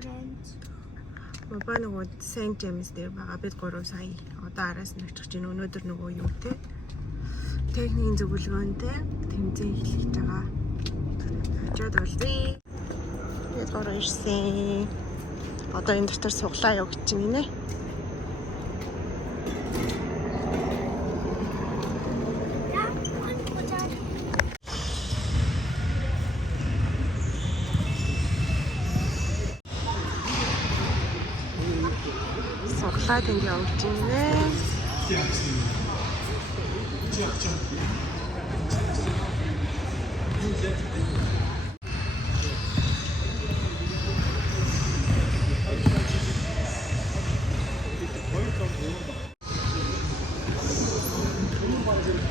orange. Баба нөгөө Saint James дээр байгаа. Бид 3 сая одоо араас нь очих чинь өнөөдөр нөгөө юу те. Техникийн зөвлөгөөнтэй тэмцээн эхлэж байгаа. Очоод үлдээ. Бид 3 ирсэн. Одоо энэ дотор суглаа яв гэж чинь нэ. Суглаад ингэ явж байна.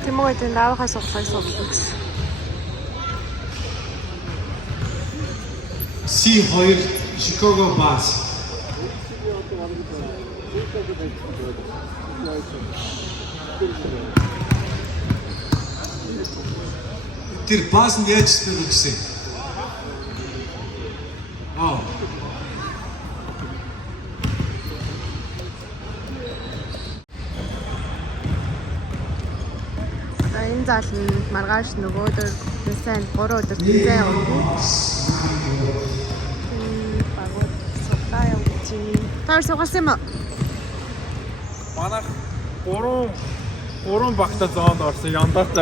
Тэмээдэн давхаас суглах гэсэн. C2 Chicago Bus. Тэр бас нь яаж тэр үгсэн? Энэ зал нь маргааш нөгөөдөр сайн 3 өдөр тэмцээн явуулсан. Багууд суглаа явуулсан. Таар сугалсан юм уу? Манайх 3 багта зоонд орсон яндаач.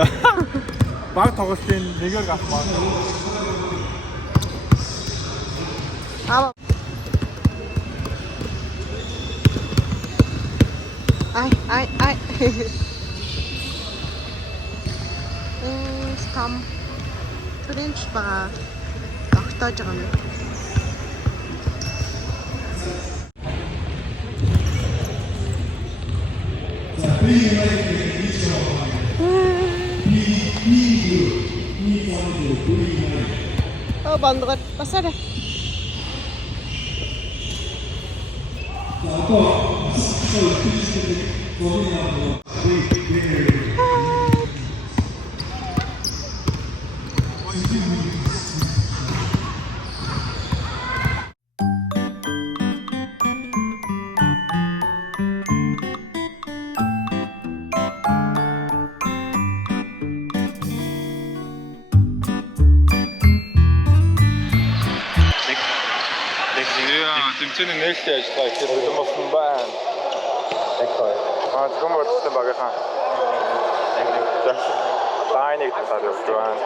Баг тоглолтын нэгээр гал маань. Ай. Там тренч байгаа. Тогтоож байгаа юм. Бандгаар басараа. Тэмцээний нээлттэй ажиллагаа их бэлэн болсон байна. Зөвхөн бодсон багийнхаа. Тайныг тасаад явж байна.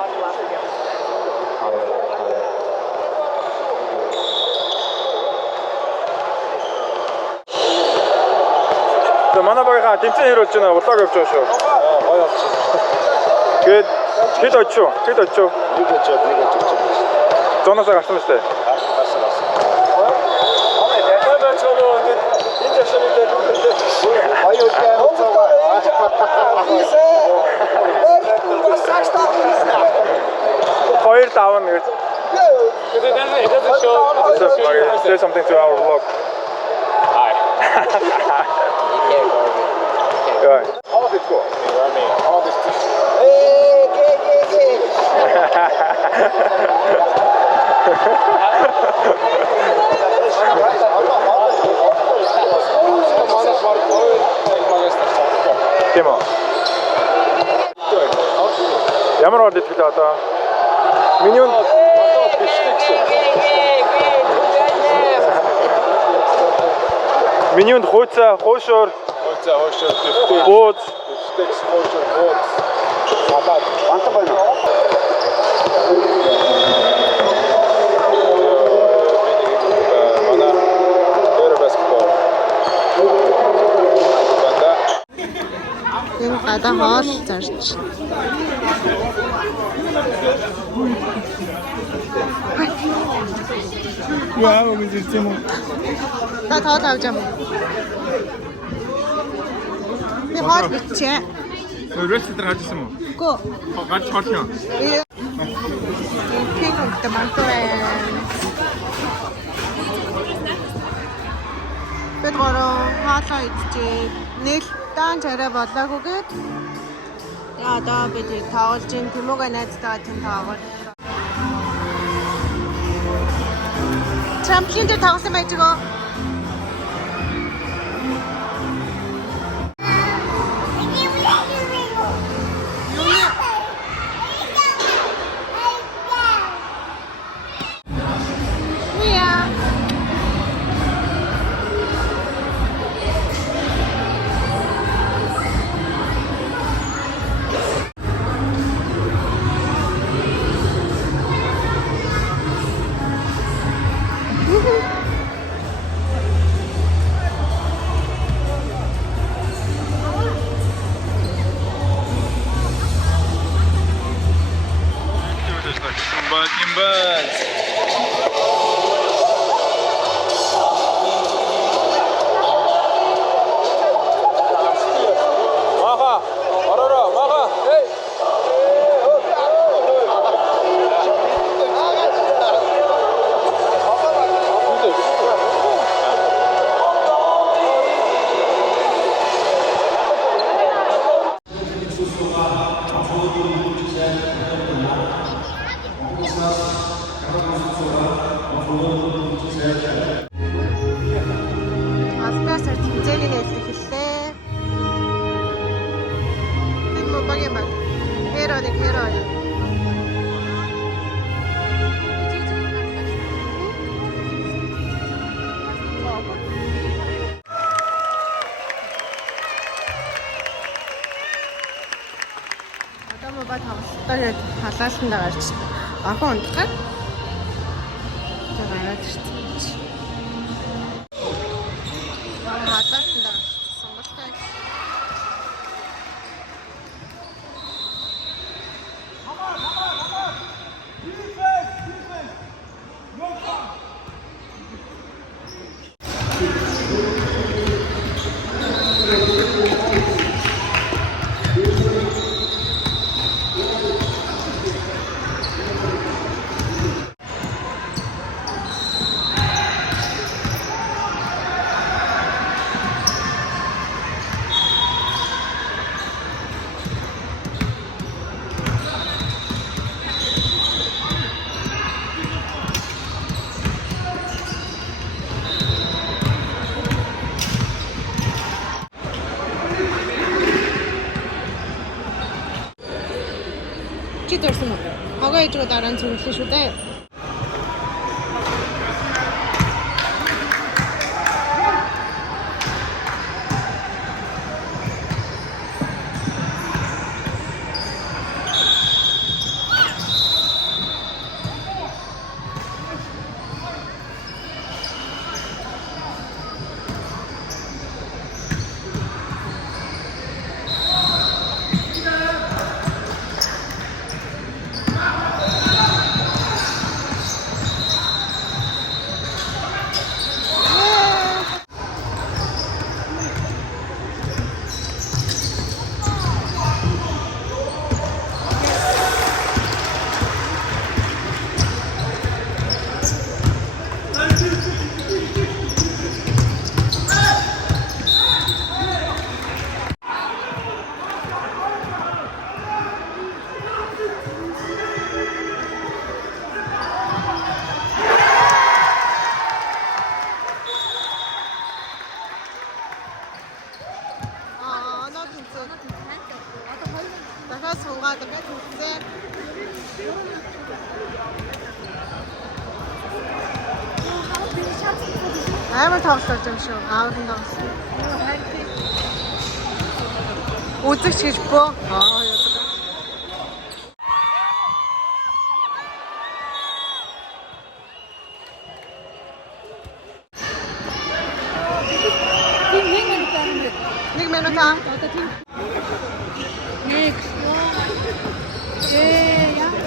Манай багийнхаа тэмцээн хэрүүлж байна. Улааг явж байгаа шүү. Гоё болсон. Тэгээд хэд очив? Нэг очив. Зоноосоо гарсан мэт. Хоёр даван гэж. It doesn't show. Say something to our vlog. Hi. Good. How did it go? How did it? Тийм үү. Ямар бол итгэл одоо? Миний одоо биштэй гэсэн. Миний хөөцөө, хоошоор, бууз, биштэй гэсэн хоошоор, бууз. Салаад, банта байна. Гадаа хоол зарч. Яа, гэж ирсэн юм. Та тоол авч юм. Би хоол бичээ. Ресторан гажсан уу? Үгүй. Гаж хоол юм. Кек томато. Бид гороо хаалаа идчихээ. Нэг дан царай болоогүйгээд одоо бид тоглож ин Тэмүгэ найзтайгаа тэнд тоглож. Trampolin дээр тоглосон байж гоо. Аспасаар тэмцээний нээлт хэллээ. Энэ мөн багийн баг. Херооник. Одоо мөн баг тоглолтоор халаалтанд гарч ахын унтахад гараад ирсэн. Чи дөрсөн үү? Хогоо ижрүү дараа нь зөвлөсөн шүү дээ. дахиад суугаад ингээд үзээ. Амар тоглож юм шүү. Аавын тоглосон. Үзэгч гэж бөө. Нэг минут аа. Нэг. Яа.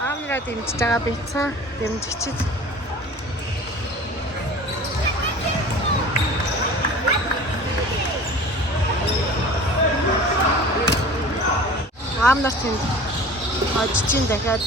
Аамнараа дэмжиж байгаа бицэн дэмжигчид. Аамнар тэнд очиж дахиад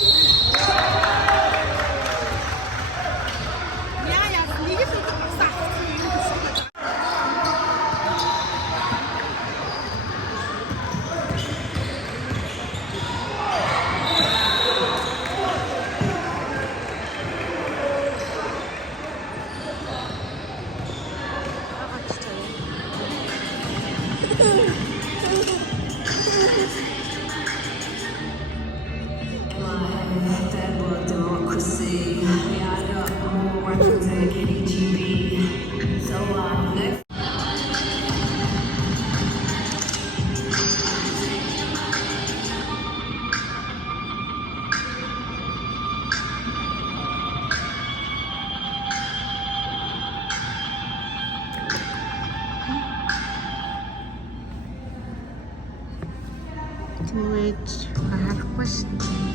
Тэмээж харахгүй шүү дээ.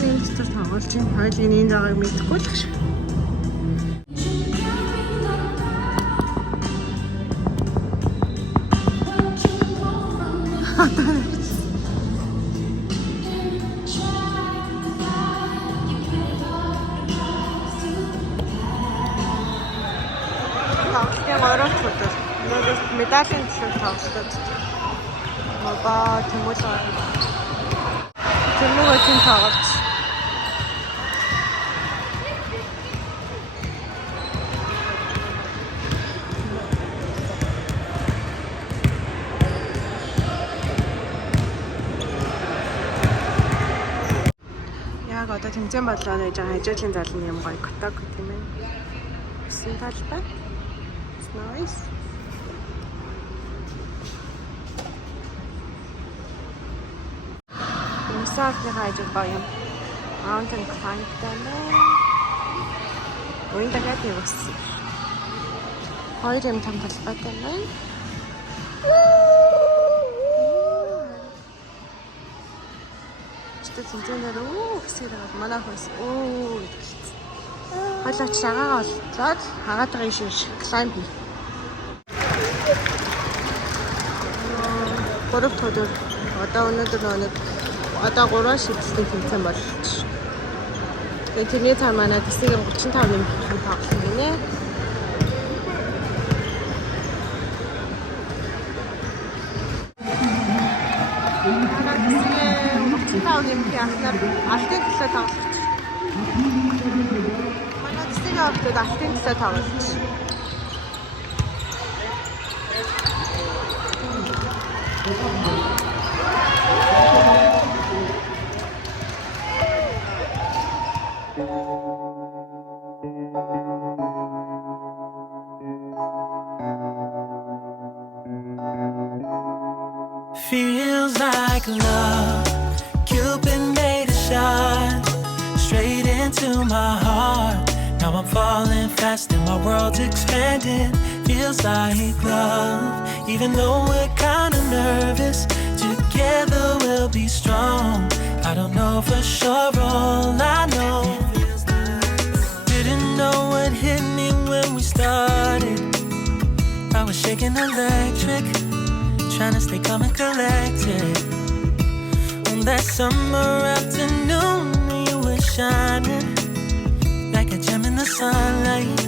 Нэмэгтэй тоглож байна. Хоёулын энэ байгааг мэдэхгүй л шүү. Тоглолтын 3 дахь өдөр. Өнөөдөр медалийн төлөв тоглолтод мобаа тэмүүлж байгаа. Тэмүүлгийн тоглолт. Яг одоо тэмцээн бодлоо нээж байгаа хажуудлын залны юм гоё котог тийм ээ. Гэсэн талбай. Nice. Мусафны хажууд байгаа юм. Mountain climb гэдэг. Уян дахиад явсан. Хоёр юм том талбайтай байна. Тэмцээнээр гэсээр манай хөөс хойлооч агаага олцоод хагаад байгаа юм шиг клайм хий. 3 дахь өдөр одоо өнөөдөр одоо 3 шидэлтийн тэмцээн болчих. Тэгээ тэрний цаа манай тэсийг 35 нэмэх тоглосон гинэ. Нэмэх яснаар алтын төлөө тоглож. Манай тэсийг аваад алтын төлөө тоглож. Feels like love. Cupid made a shot straight into my heart. Now I'm falling fast and my world's expanding. Feels like love. Even though we're kinda nervous, together we'll be strong. I don't know for sure, all I know. Didn't know what hit me when we started. I was shaking electric, trying to stay calm and collected. On that summer afternoon, you were shining like a gem in the sunlight.